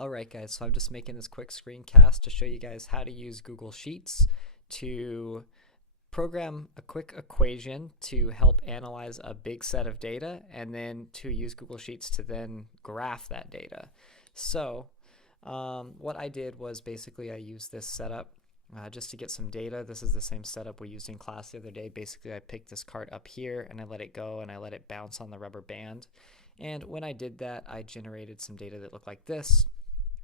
Alright guys, so I'm just making this quick screencast to show you guys how to use Google Sheets to program a quick equation to help analyze a big set of data, and then to use Google Sheets to then graph that data. So what I did was basically I used this setup just to get some data. This is the same setup we used in class the other day. Basically, I picked this card up here and I let it go and I let it bounce on the rubber band. And when I did that, I generated some data that looked like this.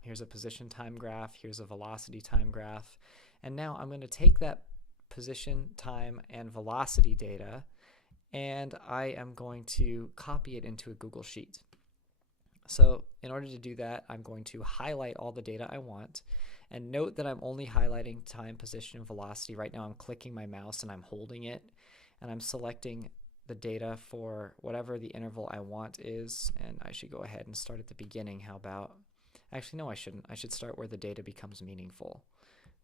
Here's a position time graph, here's a velocity time graph, and now I'm going to take that position, time, and velocity data, and I am going to copy it into a Google Sheet. So in order to do that, I'm going to highlight all the data I want, and note that I'm only highlighting time, position, and velocity. Right now I'm clicking my mouse and I'm holding it, and I'm selecting the data for whatever the interval I want is, and I should go ahead and start at the beginning. How about... Actually, no, I shouldn't. I should start where the data becomes meaningful,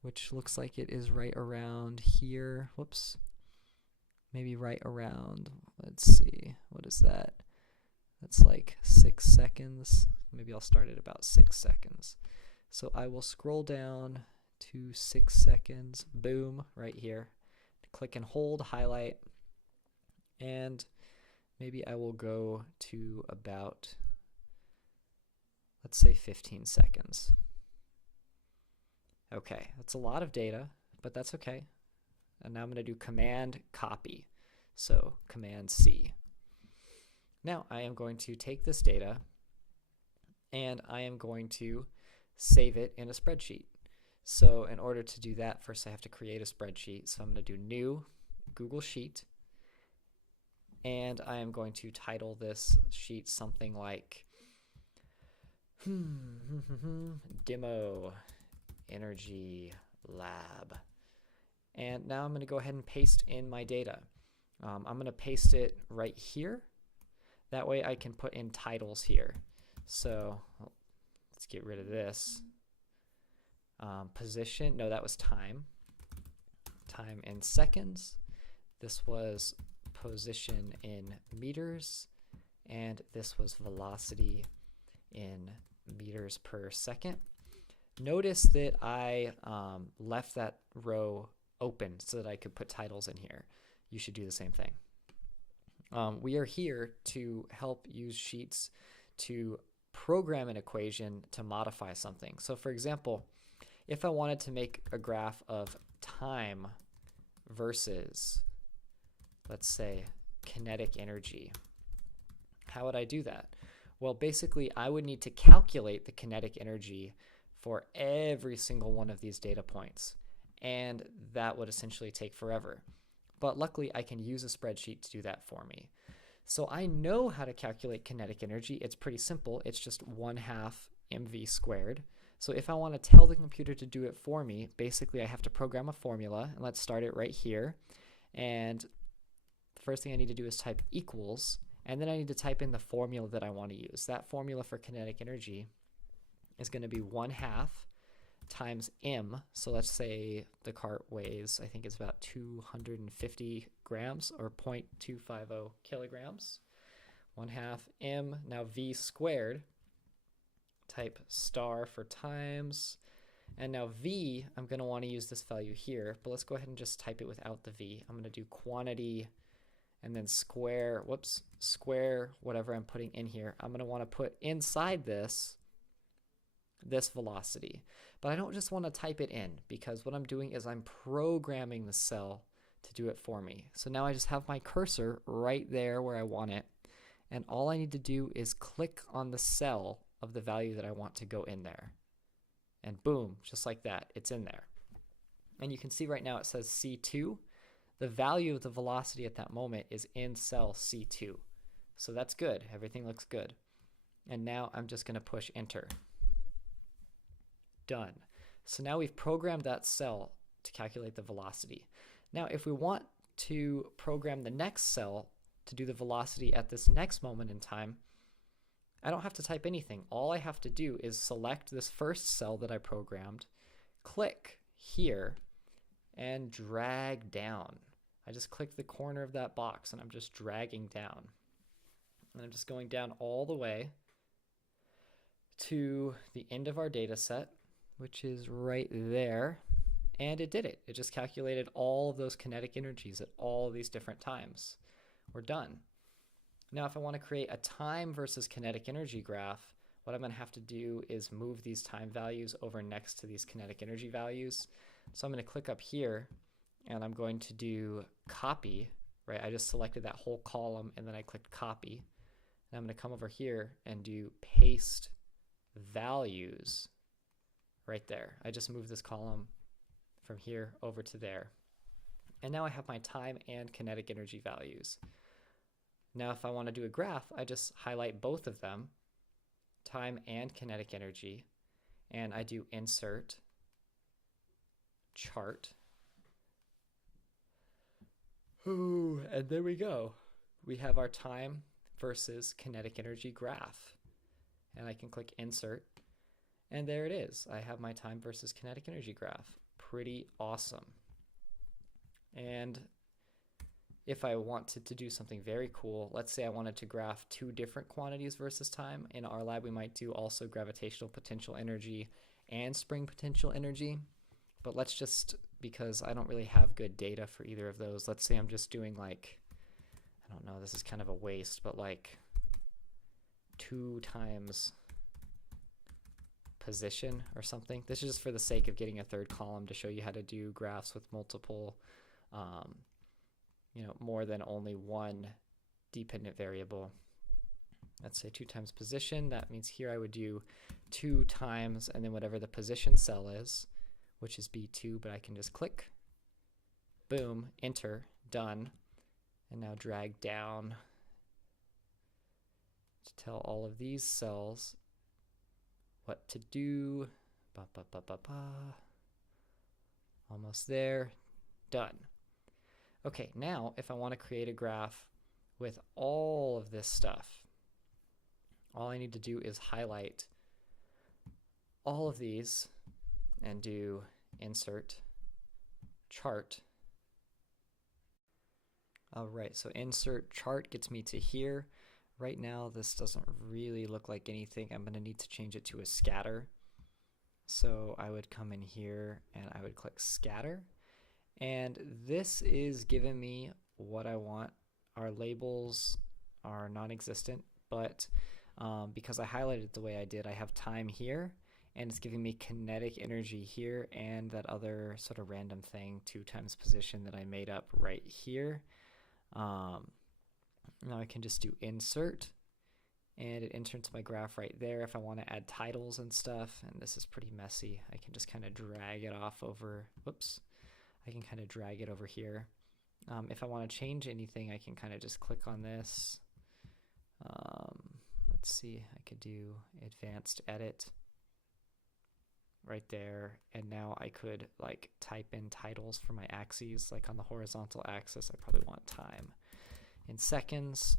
which looks like it is right around here. Whoops. Maybe right around, let's see, what is that? That's like 6 seconds. Maybe I'll start at about 6 seconds. So I will scroll down to 6 seconds. Boom, right here. Click and hold, highlight, and maybe I will go to about, let's say 15 seconds. Okay, that's a lot of data, but that's okay. And now I'm going to do Command Copy. So Command C. Now I am going to take this data and I am going to save it in a spreadsheet. So in order to do that, first I have to create a spreadsheet. So I'm going to do New, Google Sheet, and I am going to title this sheet something like Demo Energy Lab. And now I'm going to go ahead and paste in my data. I'm going to paste it right here. That way I can put in titles here. So let's get rid of this. Position, no, that was time. Time in seconds. This was position in meters. And this was velocity in meters per second. Notice that I left that row open so that I could put titles in here. You should do the same thing. We are here to help use Sheets to program an equation to modify something. So for example, if I wanted to make a graph of time versus, let's say, kinetic energy, how would I do that? Well, basically, I would need to calculate the kinetic energy for every single one of these data points, and that would essentially take forever. But luckily, I can use a spreadsheet to do that for me. So I know how to calculate kinetic energy. It's pretty simple. It's just 1/2 mv squared. So if I want to tell the computer to do it for me, basically I have to program a formula, and let's start it right here. And the first thing I need to do is type equals, and then I need to type in the formula that I want to use. That formula for kinetic energy is going to be 1/2 times m. So let's say the cart weighs, I think it's about 250 grams or 0.250 kilograms. 1/2 m. Now v squared. Type star for times. And now v, I'm going to want to use this value here, but let's go ahead and just type it without the v. I'm going to do quantity and then square whatever I'm putting in here. I'm going to want to put inside this velocity. But I don't just want to type it in, because what I'm doing is I'm programming the cell to do it for me. So now I just have my cursor right there where I want it, and all I need to do is click on the cell of the value that I want to go in there. And boom, just like that, it's in there. And you can see right now it says C2. The value of the velocity at that moment is in cell C2. So that's good. Everything looks good. And now I'm just going to push enter. Done. So now we've programmed that cell to calculate the velocity. Now if we want to program the next cell to do the velocity at this next moment in time, I don't have to type anything. All I have to do is select this first cell that I programmed, click here, and drag down. I just click the corner of that box and I'm just dragging down. And I'm just going down all the way to the end of our data set, which is right there. And it did it. It just calculated all of those kinetic energies at all of these different times. We're done. Now, if I want to create a time versus kinetic energy graph, what I'm going to have to do is move these time values over next to these kinetic energy values. So I'm going to click up here and I'm going to do copy, right? I just selected that whole column and then I clicked copy. And I'm going to come over here and do paste values right there. I just moved this column from here over to there. And now I have my time and kinetic energy values. Now, if I want to do a graph, I just highlight both of them, time and kinetic energy, and I do insert, chart. Ooh, and there we go. We have our time versus kinetic energy graph. And I can click insert, and there it is. I have my time versus kinetic energy graph. Pretty awesome. And if I wanted to do something very cool, let's say I wanted to graph two different quantities versus time. In our lab, we might do also gravitational potential energy and spring potential energy. But let's just, because I don't really have good data for either of those, let's say I'm just doing like, I don't know, this is kind of a waste, but like 2 times position or something. This is just for the sake of getting a third column to show you how to do graphs with multiple, more than only one dependent variable. Let's say 2 times position. That means here I would do 2 times and then whatever the position cell is, which is B2, but I can just click, boom, enter, done, and now drag down to tell all of these cells what to do. Almost there, done. Okay, now if I want to create a graph with all of this stuff, all I need to do is highlight all of these and do insert, chart. All right, so insert chart gets me to here. Right now, this doesn't really look like anything. I'm going to need to change it to a scatter. So I would come in here and I would click scatter. And this is giving me what I want. Our labels are non-existent, but because I highlighted it the way I did, I have time here, and it's giving me kinetic energy here and that other sort of random thing, 2 times position that I made up right here. Now I can just do insert, and it inserts my graph right there. If I want to add titles and stuff, and this is pretty messy, I can just kind of drag it off over, whoops, I can kind of drag it over here. If I want to change anything, I can kind of just click on this. Let's see, I could do advanced edit right there, and now I could like type in titles for my axes. Like on the horizontal axis, I probably want time in seconds,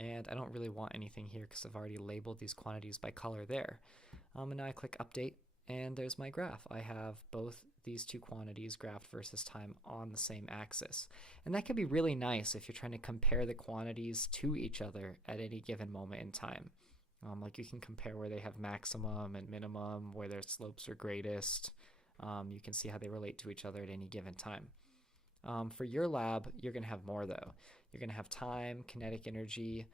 and I don't really want anything here because I've already labeled these quantities by color there. And now I click update, and there's my graph. I have both these 2 quantities, graphed versus time, on the same axis. And that can be really nice if you're trying to compare the quantities to each other at any given moment in time. Like you can compare where they have maximum and minimum, where their slopes are greatest. You can see how they relate to each other at any given time. For your lab, you're going to have more though. You're going to have time, kinetic energy,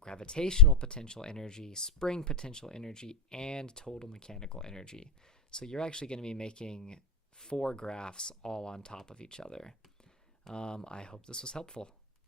gravitational potential energy, spring potential energy, and total mechanical energy. So you're actually going to be making 4 graphs all on top of each other. I hope this was helpful.